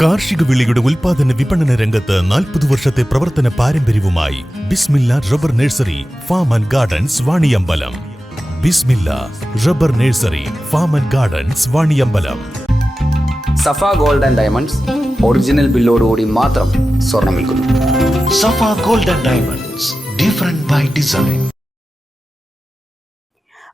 കാർഷിക വിളയുടെ ഉൽപാദന വിപണന രംഗത്ത് 40 വർഷത്തെ പ്രവർത്തന പാരമ്പര്യവുമായി Bismillah rubber nursery farm and gardens Vaniyambalam. Bismillah rubber nursery farm and gardens Vaniyambalam. Safa gold and diamonds original ബില്ലോടുകൂടി മാത്രം സ്വർണം വിൽക്കുന്നു. Safa gold and diamonds, different by design.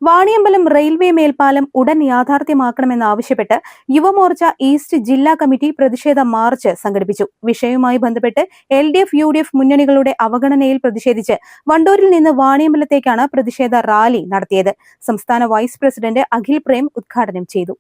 Vaniyambalam railway മേൽപ്പാലം ഉടൻ യാഥാർത്ഥ്യമാക്കണമെന്നാവശ്യപ്പെട്ട് യുവമോർച്ച ഈസ്റ്റ് ജില്ലാ കമ്മിറ്റി പ്രതിഷേധ മാർച്ച് സംഘടിപ്പിച്ചു. വിഷയവുമായി ബന്ധപ്പെട്ട് LDF, UDF മുന്നണികളുടെ അവഗണനയിൽ പ്രതിഷേധിച്ച് വണ്ടൂരിൽ നിന്ന് വാണിയമ്പലത്തേക്കാണ് പ്രതിഷേധ റാലി നടത്തിയത്. സംസ്ഥാന വൈസ് പ്രസിഡന്റ് അഖിൽ പ്രേം ഉദ്ഘാടനം ചെയ്തു.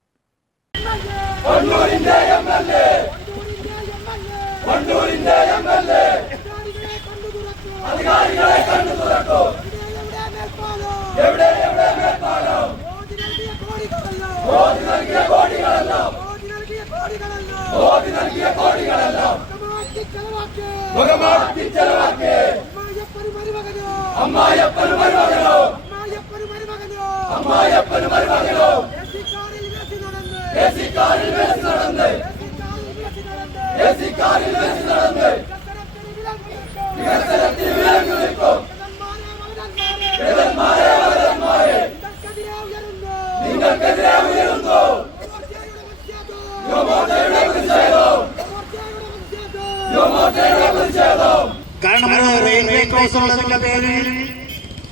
കാരണം റെയിൽവേ ക്രോസ് ഉള്ളതിന്റെ പേരിൽ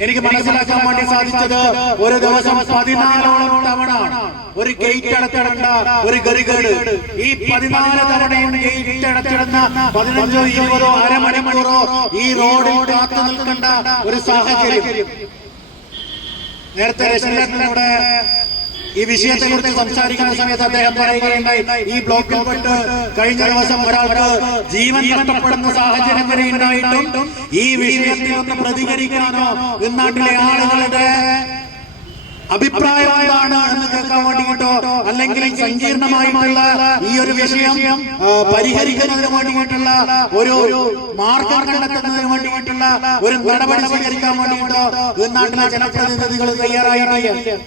എനിക്ക് മനസ്സിലാക്കാൻ വേണ്ടി സാധിച്ചത് ഒരു ദിവസം 14ഓളം തവണ ഒരു ഗേറ്റ് അടച്ചിടേണ്ട ഒരു ഗതികേട്. ഈ 14 തവണയും ഗേറ്റ് അടച്ചിടുന്ന 15, 20 അരമണിക്കൂറോ ഈ റോഡിൽ കാത്തു നിൽക്കേണ്ട ഒരു സാഹചര്യം. നേരത്തെ രശ്മിയുടെ ഈ വിഷയത്തെ കുറിച്ച് സംസാരിക്കുന്ന സമയത്ത് അദ്ദേഹം പറയുകയുണ്ടായി, ഈ ബ്ലോക്കിൽ പെട്ട് കഴിഞ്ഞ ദിവസം ഒരാൾക്ക് ജീവൻ നഷ്ടപ്പെടുന്ന സാഹചര്യം വരെ ഉണ്ടായിട്ടും ഈ വിഷയത്തിൽ ഒന്ന് പ്രതികരിക്കാനോ നാട്ടിലെ ആളുകളുടെ അഭിപ്രായം എന്താണ് എന്ന് കേൾക്കാൻ വേണ്ടിയിട്ടോ അല്ലെങ്കിൽ സങ്കീർണമായിട്ടുള്ള ഈ ഒരു വിഷയം പരിഹരിക്കുന്നതിന് വേണ്ടിയിട്ടുള്ള ഒരു മാർഗം കണ്ടെത്തുന്നതിന് വേണ്ടിയിട്ടുള്ള ഒരു നടപടി സ്വീകരിക്കാൻ വേണ്ടിയിട്ടോ നാട്ടിലെ ജനപ്രതിനിധികൾ തയ്യാറായിട്ടില്ല.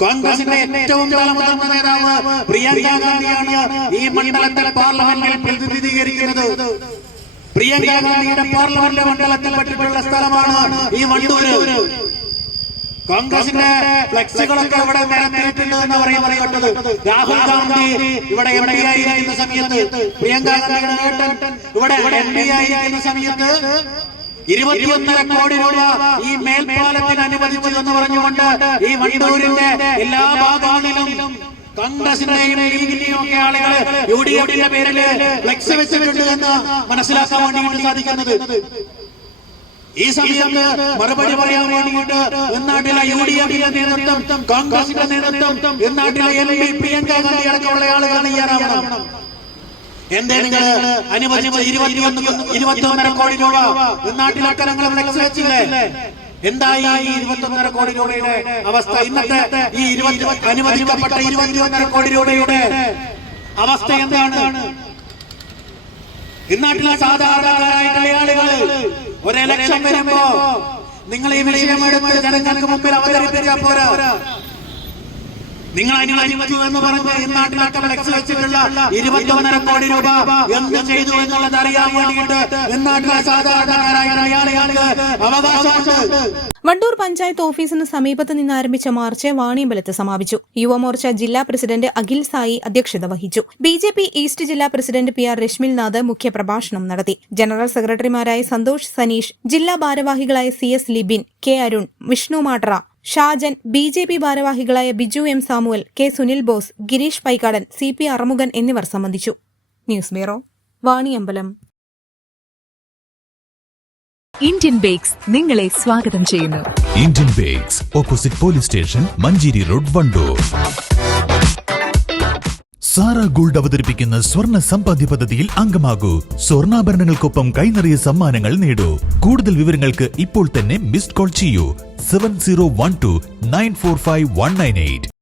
കോൺഗ്രസിന്റെ ഏറ്റവും തലമുതിർന്ന നേതാവ് പ്രിയങ്ക ഗാന്ധിയാണ് ഈ മണ്ഡലത്തിൽ പാർലമെന്റിൽ പ്രതിനിധീകരിക്കുന്നത്. പ്രിയങ്ക ഗാന്ധിയുടെ പാർലമെന്റ് മണ്ഡലത്തിൽ പെട്ടിട്ടുള്ള സ്ഥലമാണ് ഈ വണ്ടൂര്. കോൺഗ്രസിന്റെ ഫ്ലെക്സുകളൊക്കെ ഇവിടെ നിരത്തിയിട്ടുണ്ട് എന്ന് പറയപ്പെട്ടത്. രാഹുൽ ഗാന്ധി ഇവിടെ MP ആയിരിക്കുന്ന സമയത്ത്, പ്രിയങ്ക ഗാന്ധിയുടെ നേട്ടൻ ഇവിടെ MP ആയിരിക്കുന്ന സമയത്ത് 21.5 കോടി രൂപ ഈ മേൽപ്പാലത്തിന് അനുവദിച്ചു എന്ന് പറഞ്ഞുകൊണ്ട് ഈ വണ്ടൂരിന്റെ എല്ലാ ഭാഗങ്ങളിലും കോൺഗ്രസിന്റെയും ലീഗിന്റെയും ഒക്കെ ആളുകൾ UDF-ന്റെ പേരിൽ ഫ്ലെക്സ് വെച്ചിട്ടുണ്ട് എന്ന് മനസ്സിലാക്കാൻ വേണ്ടിയിട്ട് സാധിക്കുന്നത്. ഈ സമയത്ത് മറുപടി പറയാൻ വേണ്ടിയിട്ട് നാട്ടിലെ UDF-ന്റെ നേതൃത്വം, കോൺഗ്രസിന്റെ നേതൃത്വം, നാട്ടിലെ MP പ്രിയങ്ക ഗാന്ധി അടക്കമുള്ള ആളുകൾ തയ്യാറാവണം. എന്തേ നിങ്ങൾ അനുവദിച്ച 21.5 കോടി രൂപ നാട്ടിലൊക്കെ നിങ്ങൾ ഫ്ലെക്സ് വെച്ചില്ലേ? എന്തായി ഈ 21.5 കോടി രൂപയുടെ അവസ്ഥ? ഇന്നത്തെ ഈ അനുവദിക്കപ്പെട്ട 21.5 കോടി രൂപയുടെ അവസ്ഥ എന്താണ്? ഇന്നാട്ടിലെ സാധാരണക്കാരായിട്ടുള്ള ആളുകൾ ഒരു ഇലക്ഷൻ വരുമ്പോ നിങ്ങൾ ഈ വിഷയം എടുത്ത് ജനങ്ങൾക്ക് മുമ്പിൽ അവതരിപ്പിച്ചാൽ പോരാ. നിങ്ങൾ അനുവദിച്ചു എന്ന് പറഞ്ഞ് ഈ നാട്ടിലൊക്കെ ഫ്ലെക്സ് വെച്ചിട്ടുള്ള 21.5 കോടി രൂപ എന്ത് ചെയ്തു എന്നുള്ളത് അറിയാൻ വേണ്ടിയിട്ട് നാട്ടിലെ സാധാരണക്കാരായ ആളുകൾക്ക് അവകാശമുണ്ട്. വണ്ടൂർ പഞ്ചായത്ത് ഓഫീസിന് സമീപത്ത് നിന്ന് ആരംഭിച്ച മാർച്ച് വാണിയമ്പലത്ത് സമാപിച്ചു. യുവമോർച്ച ജില്ലാ പ്രസിഡന്റ് അഖിൽ സായി അധ്യക്ഷത വഹിച്ചു. BJP ഈസ്റ്റ് ജില്ലാ പ്രസിഡന്റ് PR രശ്മിൽനാഥ് മുഖ്യപ്രഭാഷണം നടത്തി. ജനറൽ സെക്രട്ടറിമാരായ സന്തോഷ് സനീഷ്, ജില്ലാ ഭാരവാഹികളായ CS Libin, K Arun, Vishnu മാട്ര, Shajan, BJP ഭാരവാഹികളായ Biju M Samuel, K Sunil Bose, Girish Paikkadan, CP Arumukhan എന്നിവർ സംബന്ധിച്ചു. News bureau, Vaniyambalam. Indian bakes നിങ്ങളെ സ്വാഗതം ചെയ്യുന്നു. Indian bakes, opposite police station, Manjeri road, Wandoor. Zara gold അവതരിപ്പിക്കുന്ന സ്വർണ്ണ സമ്പാദ്യ പദ്ധതിയിൽ അംഗമാകൂ. സ്വർണ്ണാഭരണങ്ങൾക്കൊപ്പം കൈനിറിയ സമ്മാനങ്ങൾ നേടൂ. കൂടുതൽ വിവരങ്ങൾക്ക് ഇപ്പോൾ തന്നെ മിസ്ഡ് കോൾ ചെയ്യൂ 7012 945 198.